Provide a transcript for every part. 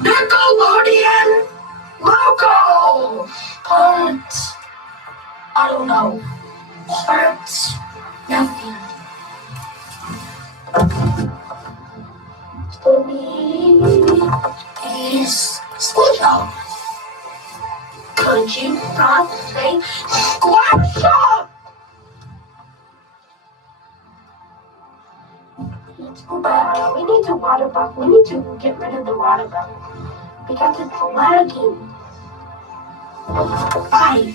Nickelodeon logo. But I don't know. Hurts nothing. For me is squisho. Could you not say squisho? We need to water bottle. We need to get rid of the water bottle because it's lagging. Fine.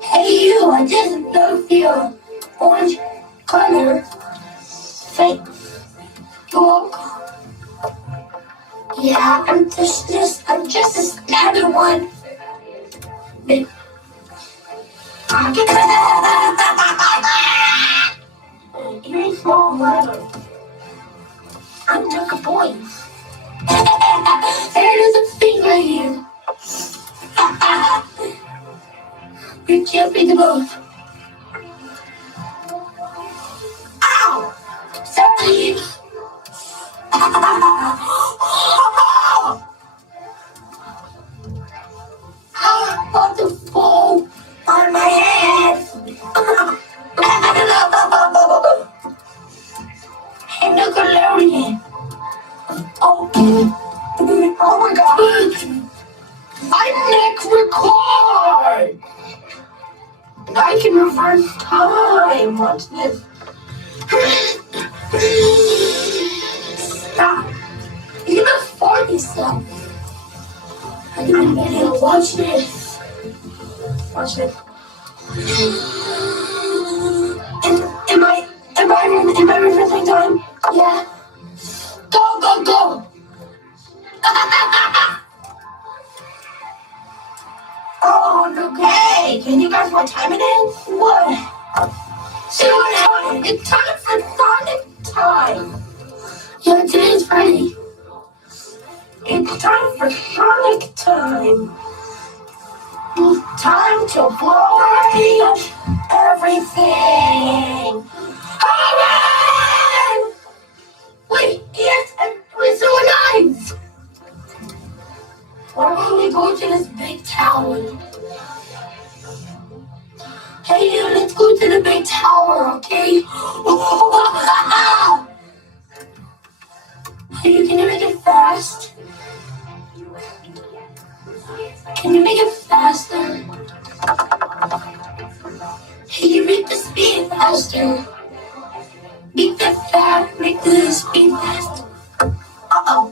Hey you, I just love your orange color fake book. Yeah, I'm just a standard one. Big. You're small letter. I'm like a boy. There's a thing right here. You can't be the both. Ow! Sorry. What the fall on my head? Hey, Nickelodeon. Okay. Oh my god. I neck record. I can reverse time. Watch this. Stop. You're gonna fart yourself. I need a video. Watch this. Watch this. Am I reversing time? Yeah. Go, go, go. Oh, no. Hey, can you guys what time it is? What? It's time for Sonic time. Yeah, today's Friday. It's time for Sonic time. It's time to blow away everything. Alright! Wait, yes, we're so nice. Why don't we go to this big tower? Hey, you, let's go to the big tower, okay? Hey, can you make it fast? Can you make it faster? Hey, you make the speed faster.